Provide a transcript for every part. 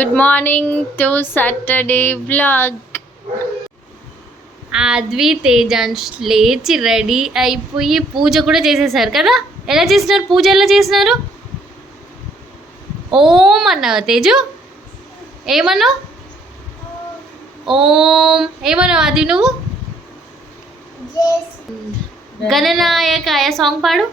Good morning to Saturday vlog. Aadvi Tejansh లేచి ready అయిపోయి పూజ కూడా చేసేసారు కదా. ఎలా చేసినారు పూజ? ఎలా చేసినారు? ఓం అన్నావా తేజు? ఏమన్నావు? ఓం ఏమన్నావు అది నువ్వు? గణనాయకాయ సాంగ్ పాడు.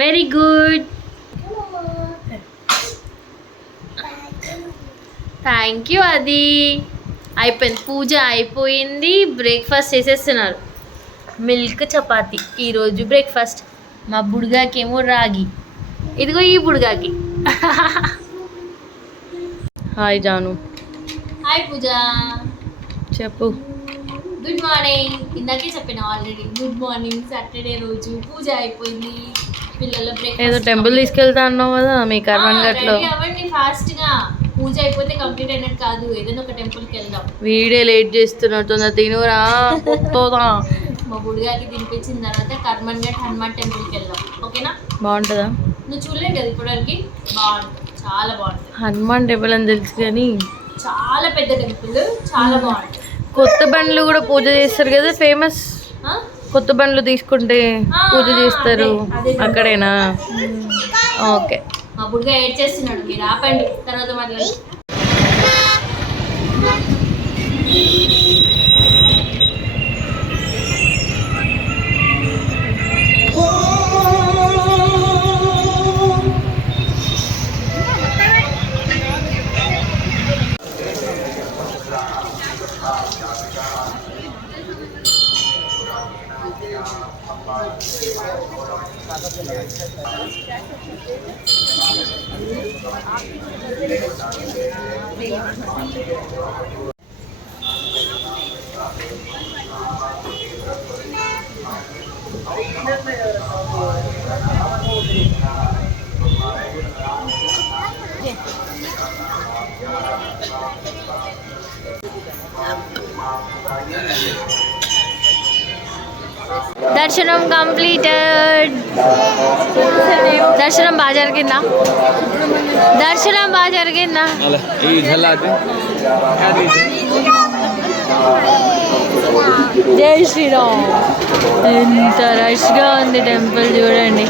Very good, thank you. అది అయిపోయింది, పూజ అయిపోయింది. బ్రేక్ఫాస్ట్ చేసేస్తున్నారు. మిల్క్ చపాతి ఈరోజు బ్రేక్ఫాస్ట్. మా బుడ్గాకేమో రాగి. ఇదిగో ఈ బుడ్గాకి. హాయ్ జాను. హాయ్ పూజ. చెప్పు. Good morning. ఇందాకే చెప్పిన ఆల్రెడీ. Good morning. సాటర్డే రోజు పూజ అయిపోయింది. పిల్లల బ్రేక్ఫాస్ట్. ఏదో టెంపుల్ తీసుకెళ్తా అన్నావు కదా మీ కర్మన్ఘట్లో. అవ్వండి ఫాస్ట్గా. పూజ అయిపోతే కంప్లీట్ అయినట్టు కాదు. ఏదైనా ఒక టెంపుల్కి వెళ్దాం. వీడే లేట్ చేస్తున్నాడు. తొందర తినురా. మా బుడిగాకి తినిపించిన తర్వాత కర్మన్ఘట్ హనుమాన్ టెంపుల్కి వెళ్దాం. ఓకేనా? బాగుంటుందా? నువ్వు చూడలేదు కదా ఇప్పటివరకు? బాగుంటుంది, చాలా బాగుంటుంది. హనుమాన్ టెంపుల్ అని తెలుసు కానీ చాలా పెద్ద టెంపుల్, చాలా బాగుంటుంది. కొత్త బండ్లు కూడా పూజ చేస్తారు కదా, ఫేమస్. కొత్త బండ్లు తీసుకుంటే పూజ చేస్తారు అక్కడేనా? ఓకే. మా బుడిగా ఏడ్ చేస్తున్నాడు, మీరు ఆపండి, తర్వాత మాట్లాడు. దర్శనం కంప్లీటెడ్. దర్శనం బాగా జరిగిందా? దర్శనం బాగా జరిగిందా? జై శ్రీరామ్. ఎంత రష్గా ఉంది టెంపుల్ చూడండి.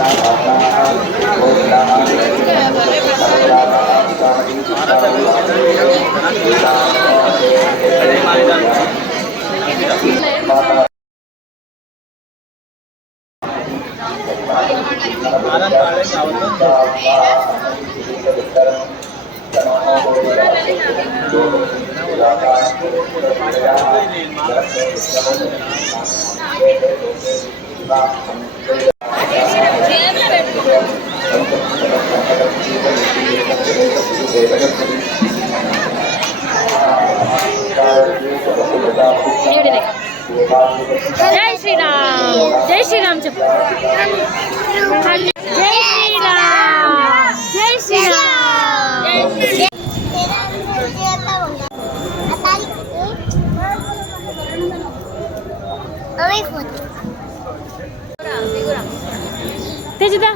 జై శ్రీరామ్. జై శ్రీరామ్ చెప్పు. జై శ్రీరామ్. జై శ్రీరామ్. తెచ్చుదా.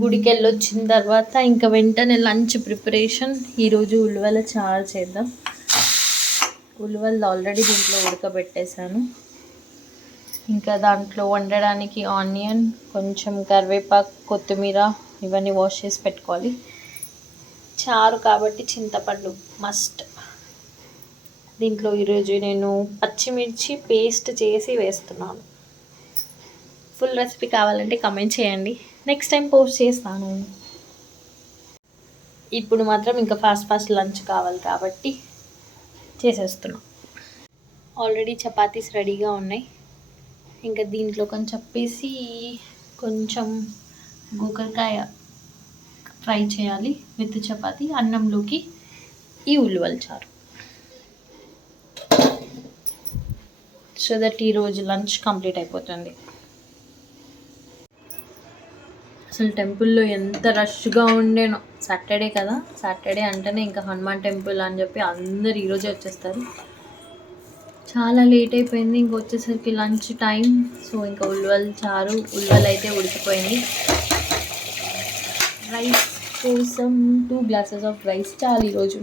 గుడికి వెళ్ళొచ్చిన తర్వాత ఇంకా వెంటనే లంచ్ ప్రిపరేషన్. ఈరోజు ఉలవల చారు చేద్దాం. ఉలవలు ఆల్రెడీ దీంట్లో ఉడకబెట్టేశాను. ఇంకా దాంట్లో వండడానికి ఆనియన్, కొంచెం కరివేపాకు, కొత్తిమీర ఇవన్నీ వాష్ చేసి పెట్టుకోవాలి. చారు కాబట్టి చింతపండు మస్ట్. దీంట్లో ఈరోజు నేను పచ్చిమిర్చి పేస్ట్ చేసి వేస్తున్నాను. ఫుల్ రెసిపీ కావాలంటే కమెంట్ చేయండి, నెక్స్ట్ టైం పోస్ట్ చేస్తాను. ఇప్పుడు మాత్రం ఇంకా ఫాస్ట్ లంచ్ కావాలి కాబట్టి చేసేస్తున్నాం. ఆల్రెడీ చపాతీస్ రెడీగా ఉన్నాయి. ఇంకా దీంట్లో కొంచెం చెప్పేసి కొంచెం గోకరకాయ ఫ్రై చేయాలి విత్ చపాతీ, అన్నంలోకి ఈ ఉల్లివల చారు. సో దట్ ఈరోజు లంచ్ కంప్లీట్ అయిపోతుంది. అసలు టెంపుల్లో ఎంత రష్గా ఉండేనో. సాటర్డే కదా, సాటర్డే అంటేనే ఇంకా హనుమాన్ టెంపుల్ అని చెప్పి అందరు ఈరోజే వచ్చేస్తారు. చాలా లేట్ అయిపోయింది ఇంక వచ్చేసరికి లంచ్ టైం. సో ఇంకా ఉల్లివల చారు, ఉల్లివల అయితే ఉడికిపోయింది. రైస్ కోసం 2 గ్లాసెస్ ఆఫ్ రైస్ చాలు ఈరోజు,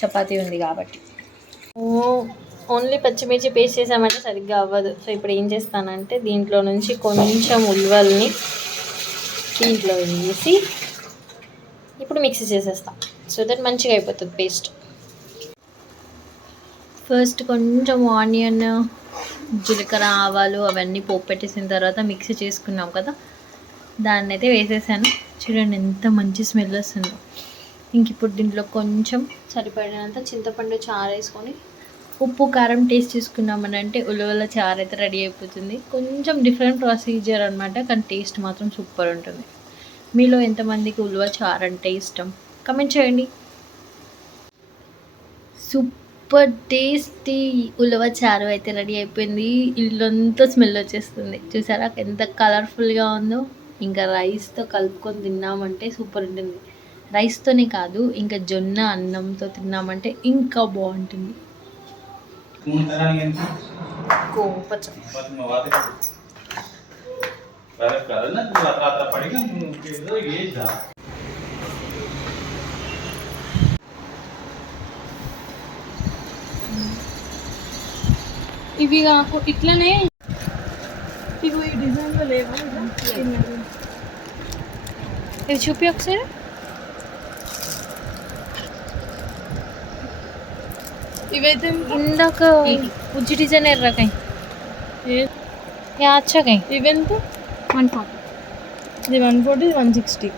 చపాతీ ఉంది కాబట్టి. ఓన్లీ పచ్చిమిర్చి పేస్ట్ చేసామంటే సరిగ్గా అవ్వదు. సో ఇప్పుడు ఏం చేస్తానంటే దీంట్లో నుంచి కొంచెం ఉల్లివల్ని దీంట్లో వేసి ఇప్పుడు మిక్సీ చేసేస్తాం. సో దట్ మంచిగా అయిపోతుంది పేస్ట్. ఫస్ట్ కొంచెం ఆనియన్, జీలకర్ర, ఆవాలు అవన్నీ పోపు పెట్టేసిన తర్వాత మిక్సీ చేసుకున్నాం కదా, దాన్ని అయితే వేసేసాను. చూడండి ఎంత మంచి స్మెల్ వస్తుందో. ఇంక ఇప్పుడు దీంట్లో కొంచెం సరిపడినంత చింతపండు చారు వేసుకొని ఉప్పు కారం టేస్ట్ చేసుకున్నామని అంటే ఉల్లివల చారు అయితే రెడీ అయిపోతుంది. కొంచెం డిఫరెంట్ ప్రొసీజర్ అనమాట, కానీ టేస్ట్ మాత్రం సూపర్ ఉంటుంది. మీలో ఎంతమందికి ఉల్లివల చారు అంటే ఇష్టం కమెంట్ చేయండి. సూపర్ టేస్టీ ఉలవ చారు అయితే రెడీ అయిపోయింది. ఇల్లంతా స్మెల్ వచ్చేస్తుంది. చూసారా ఎంత కలర్ఫుల్గా ఉందో. ఇంకా రైస్తో కలుపుకొని తిన్నామంటే సూపర్ ఉంటుంది. రైస్తోనే కాదు, ఇంకా జొన్న అన్నంతో తిన్నామంటే ఇంకా బాగుంటుంది. ఇవి కాకు ఇట్లనే ఇవి ఈ డిజైన్లో లేవు. ఇవి చూపి ఒకసారి. ఇవైతే ఇందాక ఉజ్జి డిజైన్ ఎర్రకాయ అచ్చకాయ. ఇవెంత 140, ఇది 140, 160